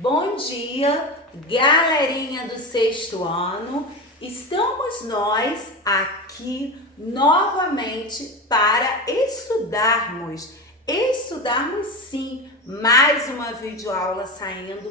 Bom dia, galerinha do sexto ano. Estamos nós aqui novamente para estudarmos. Estudarmos sim, mais uma videoaula saindo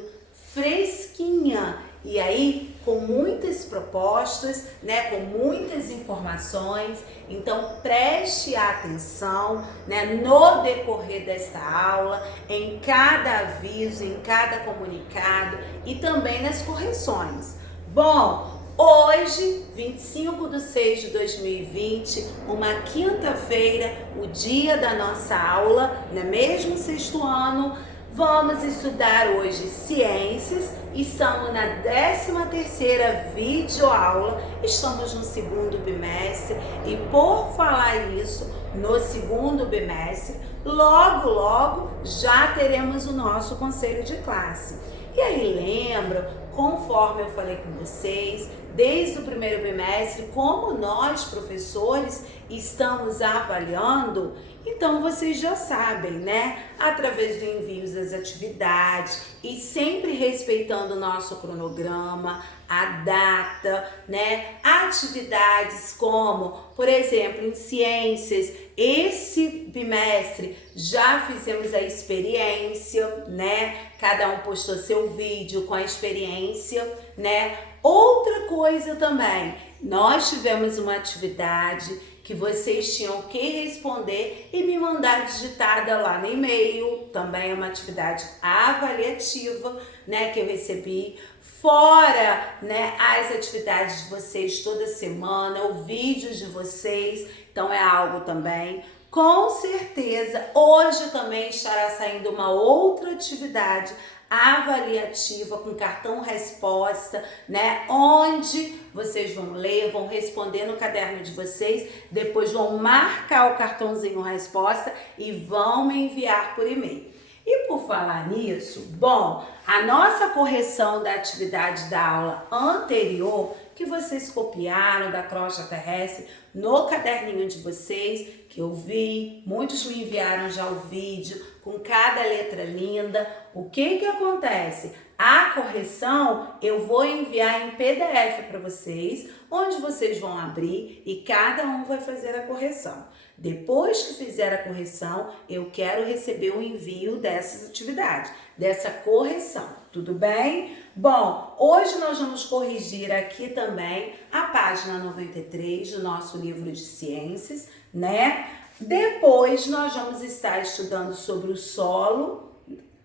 fresquinha. E aí, com muitas propostas, né, com muitas informações. Então, preste atenção, né, no decorrer desta aula, em cada aviso, em cada comunicado e também nas correções. Bom, hoje, 25/6/2020, uma quinta-feira, o dia da nossa aula, no mesmo sexto ano, vamos estudar hoje ciências. Estamos na 13ª videoaula, estamos no segundo bimestre e por falar isso, no segundo bimestre, logo já teremos o nosso conselho de classe. E aí lembram, conforme eu falei com vocês, desde o primeiro bimestre, como nós, professores, estamos avaliando? Então vocês já sabem, né? Através do envio das atividades e sempre respeitando o nosso cronograma, a data, né? Atividades como, por exemplo, em ciências, esse bimestre já fizemos a experiência, né? Cada um postou seu vídeo com a experiência, né? Outra coisa também, nós tivemos uma atividade que vocês tinham que responder e me mandar digitada lá no e-mail. Também é uma atividade avaliativa, né, que eu recebi. Fora, né, as atividades de vocês toda semana, o vídeo de vocês. Então é algo também. Com certeza, hoje também estará saindo uma outra atividade avaliativa com cartão resposta, né? Onde vocês vão ler, vão responder no caderno de vocês, depois vão marcar o cartãozinho resposta e vão me enviar por e-mail. E por falar nisso, bom, a nossa correção da atividade da aula anterior, que vocês copiaram da crosta terrestre no caderninho de vocês, que eu vi, muitos me enviaram já o vídeo com cada letra linda. O que acontece? A correção eu vou enviar em PDF para vocês, onde vocês vão abrir e cada um vai fazer a correção. Depois que fizer a correção, eu quero receber o envio dessas atividades, dessa correção, tudo bem? Bom, hoje nós vamos corrigir aqui também a página 93 do nosso livro de ciências, né? Depois nós vamos estar estudando sobre o solo,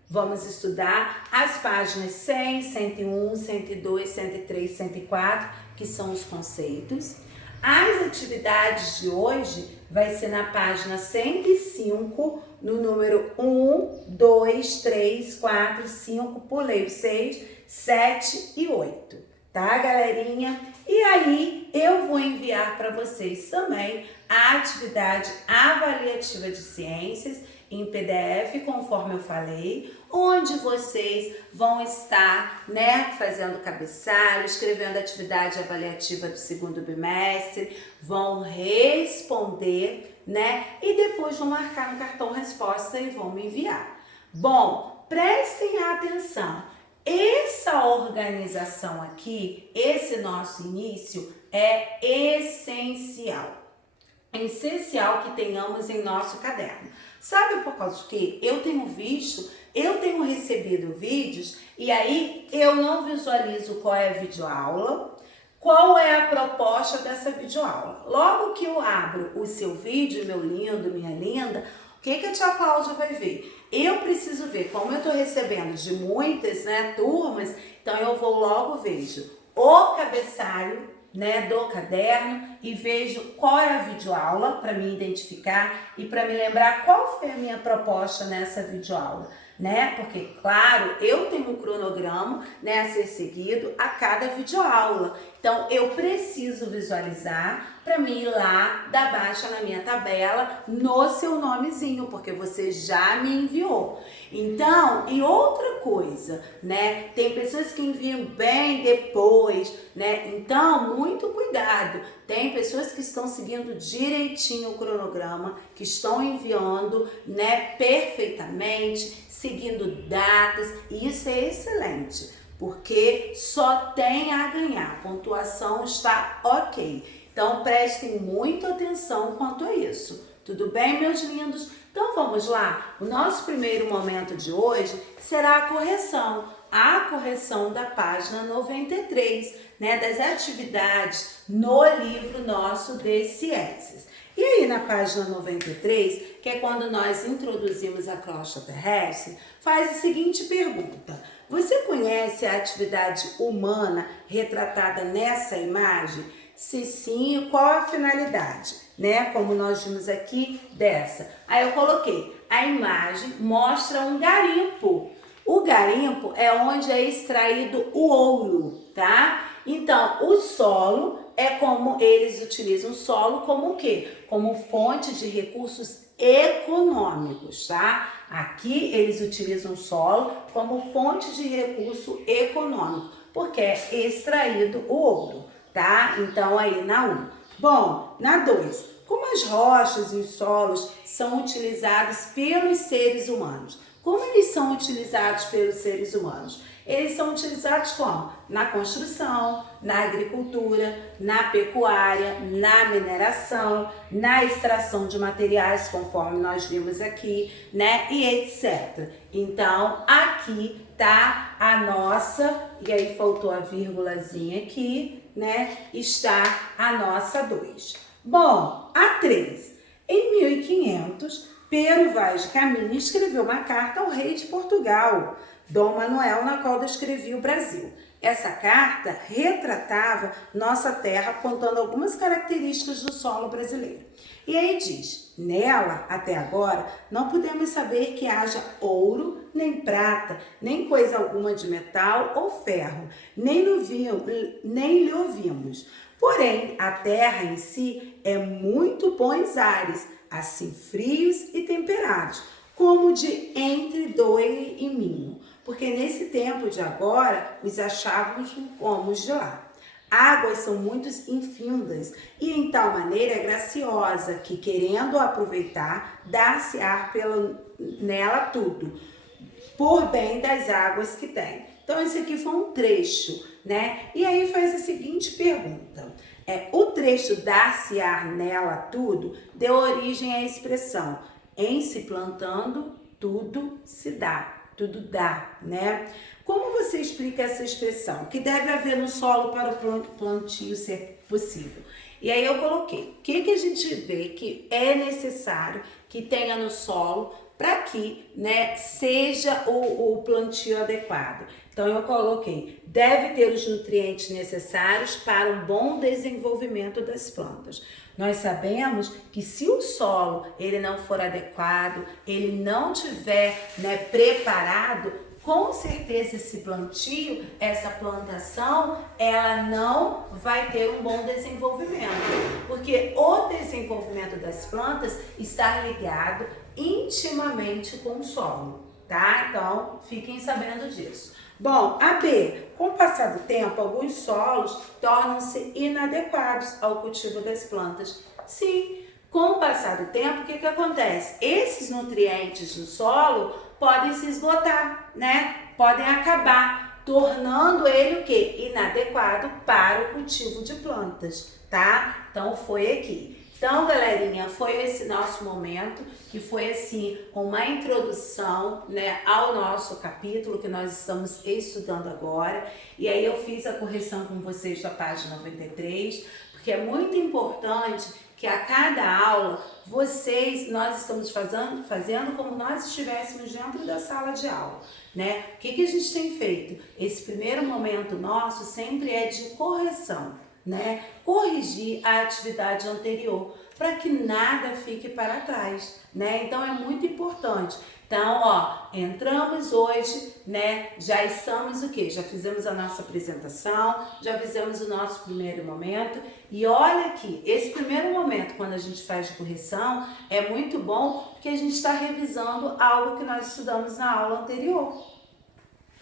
vamos estudar as páginas 100, 101, 102, 103, 104, que são os conceitos. As atividades de hoje vai ser na página 105, no número 1, 2, 3, 4, 5, pulei o 6, 7 e 8, tá, galerinha? E aí eu vou enviar para vocês também a atividade avaliativa de ciências em PDF, conforme eu falei, onde vocês vão estar, né, fazendo cabeçalho, escrevendo a atividade avaliativa do segundo bimestre, vão responder, né, e depois vão marcar no cartão resposta e vão me enviar. Bom, prestem atenção, essa organização aqui, esse nosso início é essencial. É essencial que tenhamos em nosso caderno. Sabe por causa de quê? Eu tenho recebido vídeos e aí eu não visualizo qual é a videoaula, qual é a proposta dessa videoaula. Logo que eu abro o seu vídeo, meu lindo, minha linda, o que a tia Cláudia vai ver? Eu preciso ver, como eu estou recebendo de muitas, né, turmas, então eu vou logo vejo o cabeçalho, né, do caderno e vejo qual é a videoaula para me identificar e para me lembrar qual foi a minha proposta nessa videoaula, né? Porque, claro, eu tenho um cronograma, né, a ser seguido a cada videoaula. Então, eu preciso visualizar para mim ir lá dar baixa na minha tabela no seu nomezinho, porque você já me enviou. Então, e outra coisa, né? Tem pessoas que enviam bem depois, né? Então, muito cuidado. Tem pessoas que estão seguindo direitinho o cronograma, que estão enviando, né, perfeitamente, seguindo datas, e isso é excelente, porque só tem a ganhar, a pontuação está ok. Então, prestem muita atenção quanto a isso. Tudo bem, meus lindos? Então, vamos lá. O nosso primeiro momento de hoje será a correção da página 93, né, das atividades no livro nosso de ciências. E aí, na página 93, que é quando nós introduzimos a crosta terrestre, faz a seguinte pergunta: você conhece a atividade humana retratada nessa imagem? Se sim, qual a finalidade, né? Como nós vimos aqui dessa. Aí eu coloquei, a imagem mostra um garimpo. O garimpo é onde é extraído o ouro, tá? Então, o solo é como eles utilizam o solo como o quê? Como fonte de recursos econômicos, tá? Aqui eles utilizam o solo como fonte de recurso econômico, porque é extraído o ouro, tá? Então, aí na 1. Bom, na 2, como as rochas e os solos são utilizados pelos seres humanos? Como eles são utilizados pelos seres humanos? Eles são utilizados como? Na construção, na agricultura, na pecuária, na mineração, na extração de materiais, conforme nós vimos aqui, né? E etc. Então, aqui tá a nossa, e aí faltou a vírgulazinha aqui, né? Está a nossa 2. Bom, a 3. Em 1500, Pero Vaz de Caminha escreveu uma carta ao rei de Portugal, Dom Manuel, na qual descrevia o Brasil. Essa carta retratava nossa terra, contando algumas características do solo brasileiro. E aí diz, nela, até agora, não podemos saber que haja ouro, nem prata, nem coisa alguma de metal ou ferro, nem lhe ouvimos. Porém, a terra em si é muito bons ares, assim frios e temperados, como de entre Doile e Minho, porque nesse tempo de agora os achávamos como os de lá. Águas são muito infindas e em tal maneira graciosa que, querendo aproveitar, dá-se ar nela tudo, por bem das águas que tem. Então, esse aqui foi um trecho, né? E aí faz a seguinte pergunta. O trecho dá-se ar nela tudo deu origem à expressão em se plantando, tudo se dá, tudo dá, né? Como você explica essa expressão? O que deve haver no solo para o plantio ser possível? E aí eu coloquei, o que a gente vê que é necessário que tenha no solo para que, né, seja o plantio adequado. Então eu coloquei, deve ter os nutrientes necessários para um bom desenvolvimento das plantas. Nós sabemos que se o solo ele não for adequado, ele não tiver, né, preparado, com certeza esse plantio, essa plantação, ela não vai ter um bom desenvolvimento, porque o desenvolvimento das plantas está ligado intimamente com o solo, tá? Então, fiquem sabendo disso. Bom, a B. Com o passar do tempo, alguns solos tornam-se inadequados ao cultivo das plantas. Sim, com o passar do tempo, o que acontece? Esses nutrientes do solo podem se esgotar, né? Podem acabar, tornando ele o quê? Inadequado para o cultivo de plantas, tá? Então, foi aqui. Então, galerinha, foi esse nosso momento, que foi assim, uma introdução, né, ao nosso capítulo que nós estamos estudando agora. E aí eu fiz a correção com vocês da página 93, porque é muito importante que a cada aula, nós estamos fazendo como nós estivéssemos dentro da sala de aula, né? O que a gente tem feito? Esse primeiro momento nosso sempre é de correção, né? Corrigir a atividade anterior, para que nada fique para trás, né? Então é muito importante. Então, ó, entramos hoje, né? Já estamos o quê? Já fizemos a nossa apresentação, já fizemos o nosso primeiro momento. E olha aqui, esse primeiro momento, quando a gente faz de correção, é muito bom porque a gente está revisando algo que nós estudamos na aula anterior.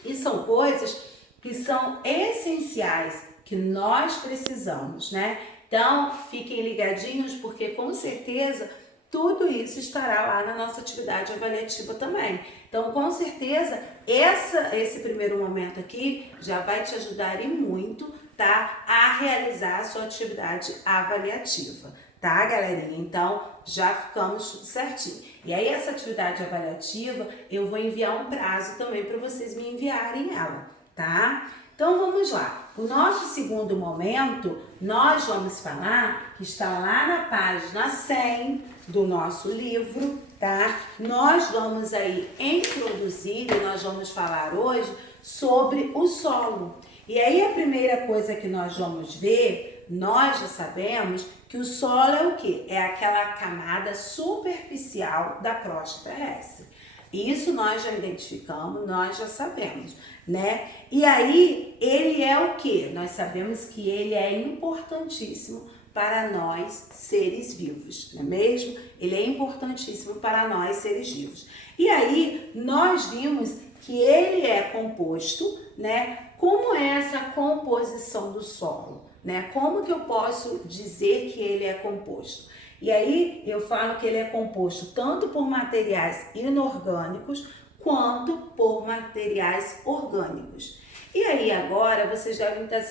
E são coisas que são essenciais, que nós precisamos, né? Então, fiquem ligadinhos, porque com certeza tudo isso estará lá na nossa atividade avaliativa também. Então, com certeza, esse primeiro momento aqui já vai te ajudar e muito, tá? A realizar a sua atividade avaliativa, tá, galerinha? Então, já ficamos tudo certinho. E aí, essa atividade avaliativa, eu vou enviar um prazo também para vocês me enviarem ela, tá? Então, vamos lá. O nosso segundo momento, nós vamos falar, que está lá na página 100 do nosso livro, tá? Nós vamos aí introduzir e nós vamos falar hoje sobre o solo. E aí, a primeira coisa que nós vamos ver, nós já sabemos que o solo é o quê? É aquela camada superficial da crosta terrestre. Isso nós já identificamos, nós já sabemos, né? E aí, ele é o quê? Nós sabemos que ele é importantíssimo para nós seres vivos, não é mesmo? Ele é importantíssimo para nós seres vivos. E aí, nós vimos que ele é composto, né? Como é essa composição do solo, né? Como que eu posso dizer que ele é composto? E aí eu falo que ele é composto tanto por materiais inorgânicos quanto por materiais orgânicos. E aí agora vocês devem estar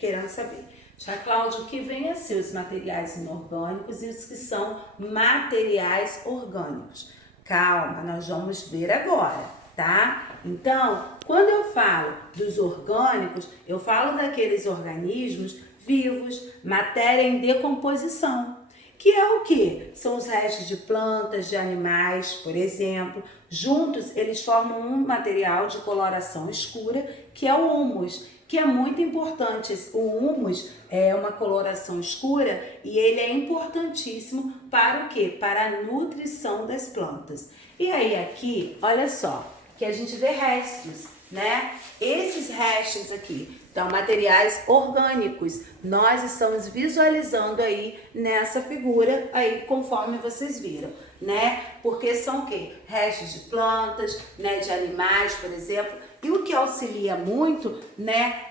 querendo saber, já Cláudia, o que vem a ser os materiais inorgânicos e os que são materiais orgânicos? Calma, nós vamos ver agora, tá? Então, quando eu falo dos orgânicos, eu falo daqueles organismos vivos, matéria em decomposição. Que é o que? São os restos de plantas, de animais, por exemplo. Juntos, eles formam um material de coloração escura, que é o humus, que é muito importante. O humus é uma coloração escura e ele é importantíssimo para o quê? Para a nutrição das plantas. E aí aqui, olha só, que a gente vê restos, né? Esses restos aqui, então, materiais orgânicos, nós estamos visualizando aí nessa figura aí, conforme vocês viram, né? Porque são o quê? Restos de plantas, né? De animais, por exemplo, e o que auxilia muito, né?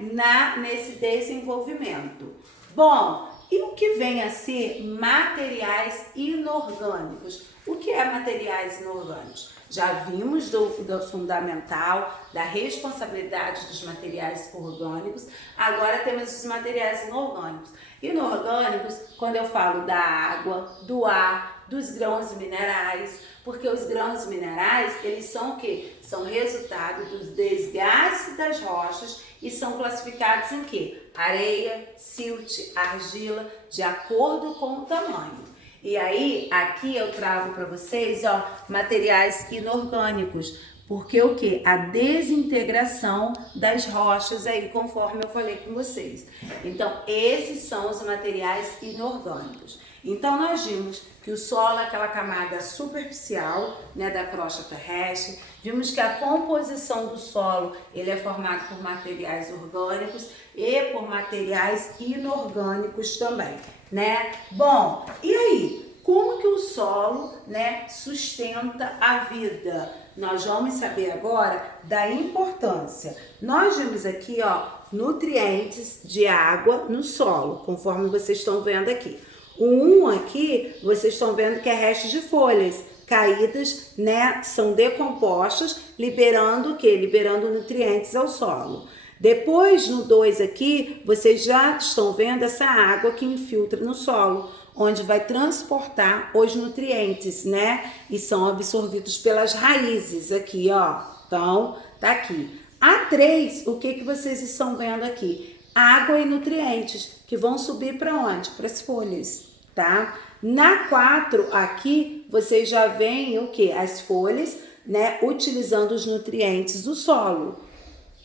Nesse desenvolvimento. Bom, e o que vem a ser materiais inorgânicos? O que é materiais inorgânicos? Já vimos do fundamental, da responsabilidade dos materiais orgânicos, agora temos os materiais inorgânicos. Inorgânicos, quando eu falo da água, do ar, dos grãos minerais, porque os grãos minerais, eles são o quê? São resultado dos desgastes das rochas e são classificados em quê? Areia, silt, argila, de acordo com o tamanho. E aí, aqui eu trago para vocês, ó, materiais inorgânicos, porque o que? A desintegração das rochas aí, conforme eu falei com vocês. Então, esses são os materiais inorgânicos. Então, nós vimos que o solo é aquela camada superficial, né, da crosta terrestre. Vimos que a composição do solo, ele é formado por materiais orgânicos e por materiais inorgânicos também, né? Bom, e aí? Como que o solo, né, sustenta a vida? Nós vamos saber agora da importância. Nós vimos aqui, ó, nutrientes de água no solo, conforme vocês estão vendo aqui. O 1 aqui, vocês estão vendo que é resto de folhas caídas, né, são decompostas, liberando o quê? Liberando nutrientes ao solo. Depois, no 2 aqui, vocês já estão vendo essa água que infiltra no solo, onde vai transportar os nutrientes, né? E são absorvidos pelas raízes aqui, ó. Então, tá aqui. A 3, o que vocês estão vendo aqui? Água e nutrientes, que vão subir para onde? Para as folhas, tá? Na 4, aqui, vocês já veem o que? As folhas, né? Utilizando os nutrientes do solo.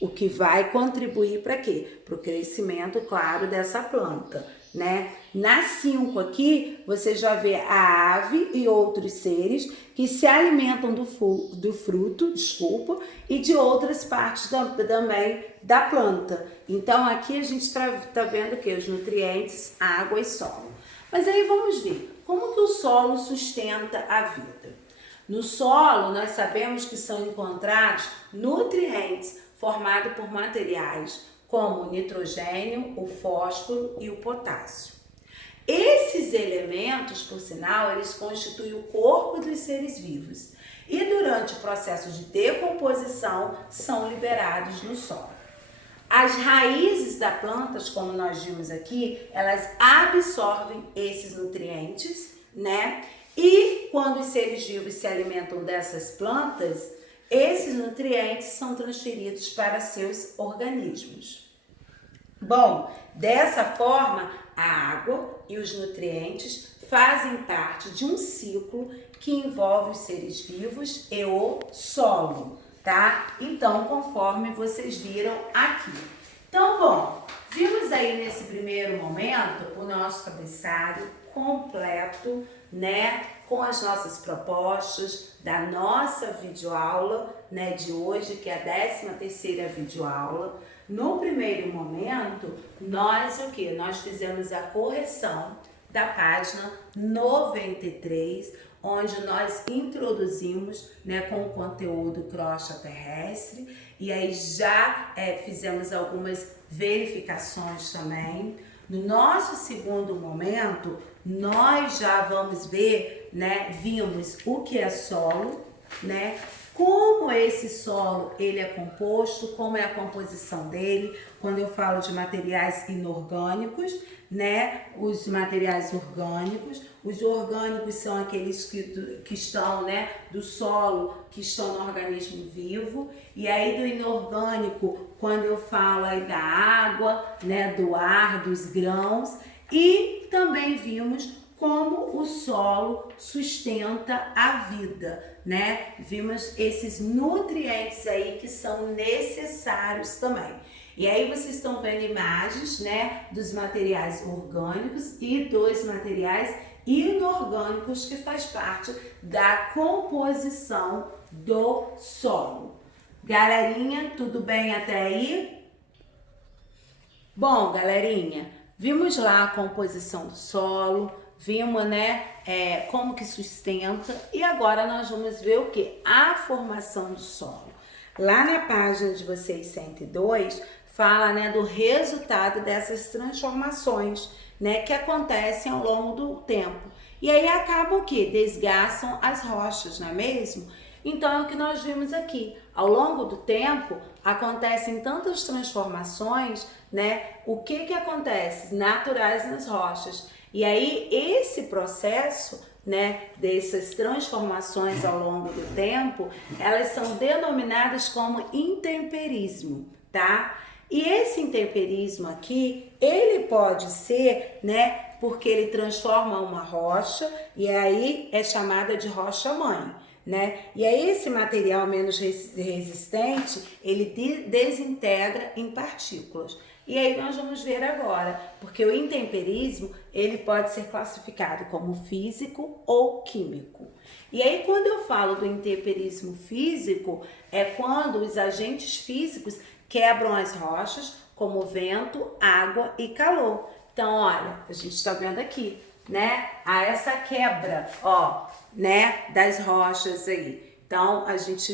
O que vai contribuir para quê? Para o crescimento, claro, dessa planta, né? Na 5 aqui, você já vê a ave e outros seres que se alimentam do fruto, e de outras partes também da planta. Então, aqui a gente tá vendo que os nutrientes, água e solo. Mas aí vamos ver, como que o solo sustenta a vida? No solo, nós sabemos que são encontrados nutrientes formados por materiais como o nitrogênio, o fósforo e o potássio. Esses elementos, por sinal, eles constituem o corpo dos seres vivos e durante o processo de decomposição são liberados no solo. As raízes das plantas, como nós vimos aqui, elas absorvem esses nutrientes, né? E quando os seres vivos se alimentam dessas plantas, esses nutrientes são transferidos para seus organismos. Bom, dessa forma, a água e os nutrientes fazem parte de um ciclo que envolve os seres vivos e o solo, tá? Então, conforme vocês viram aqui. Então, bom, vimos aí nesse primeiro momento o nosso cabeçalho completo, né? Com as nossas propostas da nossa videoaula, né? De hoje, que é a 13ª videoaula. No primeiro momento, nós fizemos a correção da página 93, onde nós introduzimos, né, com o conteúdo crosta terrestre, e aí já fizemos algumas verificações também. No nosso segundo momento, nós já vamos ver, né, vimos o que é solo, né, como esse solo ele é composto, como é a composição dele, quando eu falo de materiais inorgânicos, né, os materiais orgânicos. Os orgânicos são aqueles que estão, né, do solo, que estão no organismo vivo. E aí do inorgânico, quando eu falo aí da água, né, do ar, dos grãos. E também vimos como o solo sustenta a vida, né? Vimos esses nutrientes aí que são necessários também. E aí vocês estão vendo imagens, né, dos materiais orgânicos e dos materiais inorgânicos que faz parte da composição do solo. Galerinha, tudo bem até aí? Bom, galerinha, vimos lá a composição do solo, vimos, né, como que sustenta, e agora nós vamos ver o que? A formação do solo. Lá na página de vocês 102, fala, né, do resultado dessas transformações, né, que acontecem ao longo do tempo. E aí acaba o que? Desgastam as rochas, não é mesmo? Então é o que nós vimos aqui. Ao longo do tempo, acontecem tantas transformações, né? O que acontece? Naturais nas rochas. E aí esse processo, né, dessas transformações ao longo do tempo, elas são denominadas como intemperismo, tá? E esse intemperismo aqui, ele pode ser, né, porque ele transforma uma rocha e aí é chamada de rocha-mãe, né? E aí esse material menos resistente, ele desintegra em partículas. E aí nós vamos ver agora, porque o intemperismo, ele pode ser classificado como físico ou químico. E aí quando eu falo do intemperismo físico, é quando os agentes físicos quebram as rochas, como vento, água e calor. Então, olha, a gente está vendo aqui, né? Há essa quebra, ó, né, das rochas aí. Então, a gente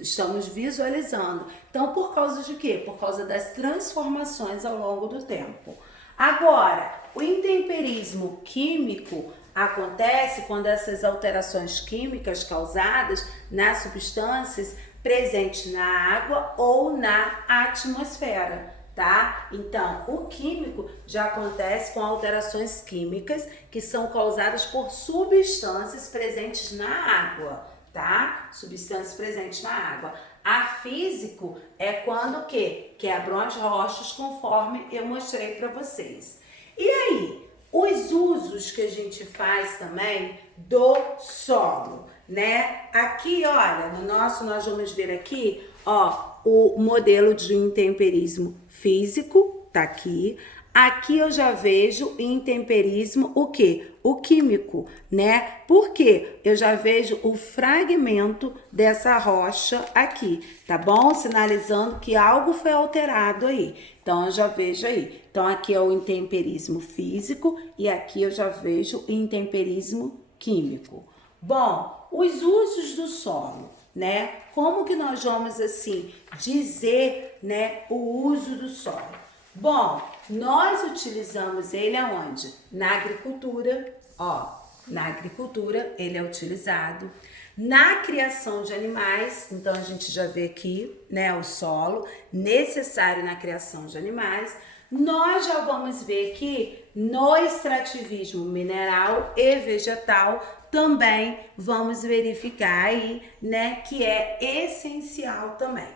estamos visualizando. Então, por causa de quê? Por causa das transformações ao longo do tempo. Agora, o intemperismo químico acontece quando essas alterações químicas causadas nas substâncias presentes na água ou na atmosfera, tá? Então, o químico já acontece com alterações químicas que são causadas por substâncias presentes na água, tá? Substâncias presentes na água. A físico é quando o quê? Quebram as rochas, conforme eu mostrei para vocês. E aí, os usos que a gente faz também do solo, né? Aqui, olha, no nosso, nós vamos ver aqui, ó, o modelo de intemperismo físico, tá aqui. Aqui eu já vejo intemperismo o quê? O químico, né? Porque eu já vejo o fragmento dessa rocha aqui, tá bom? Sinalizando que algo foi alterado aí. Então, eu já vejo aí. Então, aqui é o intemperismo físico e aqui eu já vejo o intemperismo químico. Bom, os usos do solo, né? Como que nós vamos, assim, dizer, né, o uso do solo? Bom, nós utilizamos ele aonde? Na agricultura, ó, na agricultura ele é utilizado. Na criação de animais, então a gente já vê aqui, né, o solo necessário na criação de animais. Nós já vamos ver que no extrativismo mineral e vegetal também vamos verificar aí, né, que é essencial também.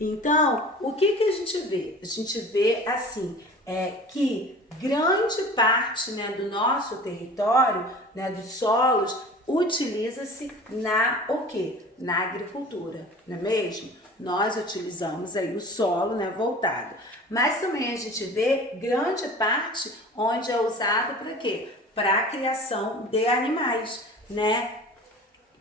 Então, o que a gente vê? A gente vê assim, que grande parte, né, do nosso território, né, dos solos, utiliza-se na o quê? Na agricultura, não é mesmo? Nós utilizamos aí o solo, né, voltado. Mas também a gente vê grande parte onde é usado para quê? Para a criação de animais, né?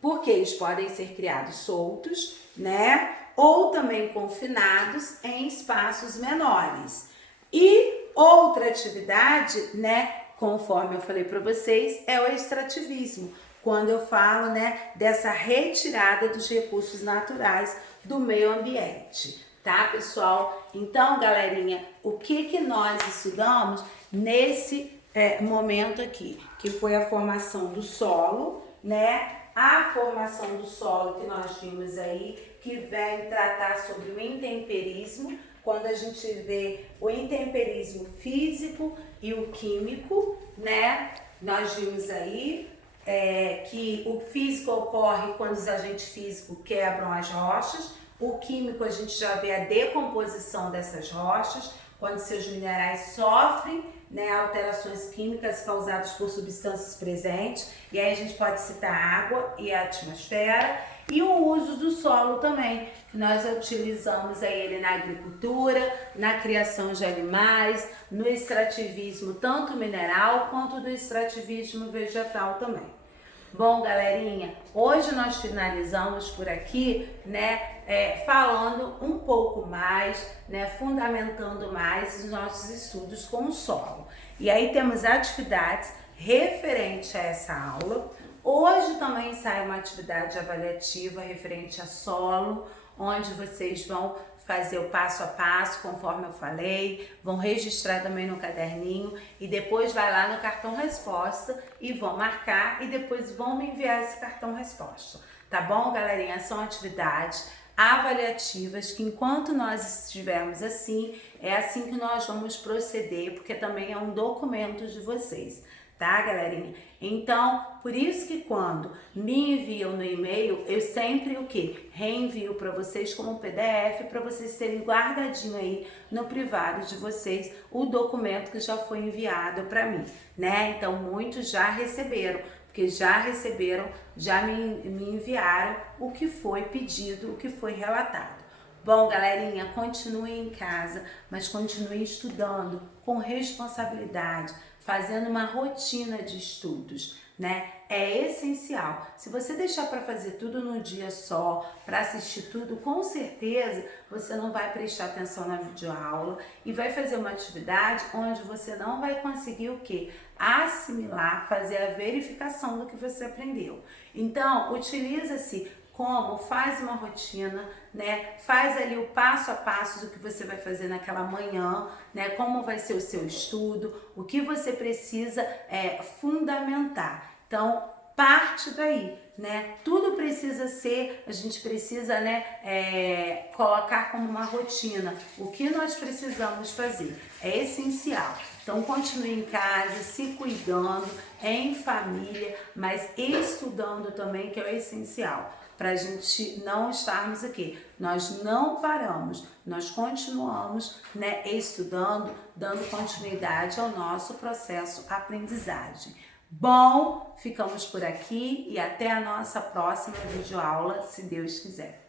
Porque eles podem ser criados soltos, né? Ou também confinados em espaços menores. E outra atividade, né, conforme eu falei para vocês, é o extrativismo, quando eu falo, né, dessa retirada dos recursos naturais do meio ambiente, tá, pessoal? Então, galerinha, o que nós estudamos nesse momento aqui, que foi a formação do solo, né? A formação do solo que nós vimos aí, que vem tratar sobre o intemperismo, quando a gente vê o intemperismo físico e o químico, né? Nós vimos aí que o físico ocorre quando os agentes físicos quebram as rochas, o químico a gente já vê a decomposição dessas rochas, quando seus minerais sofrem, né, alterações químicas causadas por substâncias presentes, e aí a gente pode citar a água e a atmosfera, e o uso do solo também, que nós utilizamos aí ele na agricultura, na criação de animais, no extrativismo tanto mineral quanto do extrativismo vegetal também. Bom, galerinha, hoje nós finalizamos por aqui, né, falando um pouco mais, né, fundamentando mais os nossos estudos com o solo. E aí temos atividades referentes a essa aula. Hoje também sai uma atividade avaliativa referente a solo, onde vocês vão fazer o passo a passo, conforme eu falei, vão registrar também no caderninho e depois vai lá no cartão resposta e vão marcar e depois vão me enviar esse cartão resposta, tá bom, galerinha? São atividades avaliativas que enquanto nós estivermos assim, é assim que nós vamos proceder, porque também é um documento de vocês. Tá, galerinha? Então, por isso que quando me enviam no e-mail, eu sempre o quê? Reenvio para vocês como PDF, para vocês terem guardadinho aí no privado de vocês o documento que já foi enviado para mim, né? Então, muitos já receberam, porque já receberam, já me enviaram o que foi pedido, o que foi relatado. Bom, galerinha, continuem em casa, mas continuem estudando com responsabilidade, fazendo uma rotina de estudos, né? É essencial. Se você deixar para fazer tudo num dia só, para assistir tudo, com certeza você não vai prestar atenção na videoaula e vai fazer uma atividade onde você não vai conseguir o quê? Assimilar, fazer a verificação do que você aprendeu. Então, utiliza-se como faz uma rotina, né? Faz ali o passo a passo do que você vai fazer naquela manhã, né? Como vai ser o seu estudo, o que você precisa fundamentar. Então, parte daí, né? Tudo precisa ser, a gente precisa, né, colocar como uma rotina. O que nós precisamos fazer é essencial. Então, continue em casa, se cuidando, em família, mas estudando também, que é o essencial. Para a gente não estarmos aqui. Nós não paramos, nós continuamos, né, estudando, dando continuidade ao nosso processo aprendizagem. Bom, ficamos por aqui e até a nossa próxima videoaula, se Deus quiser.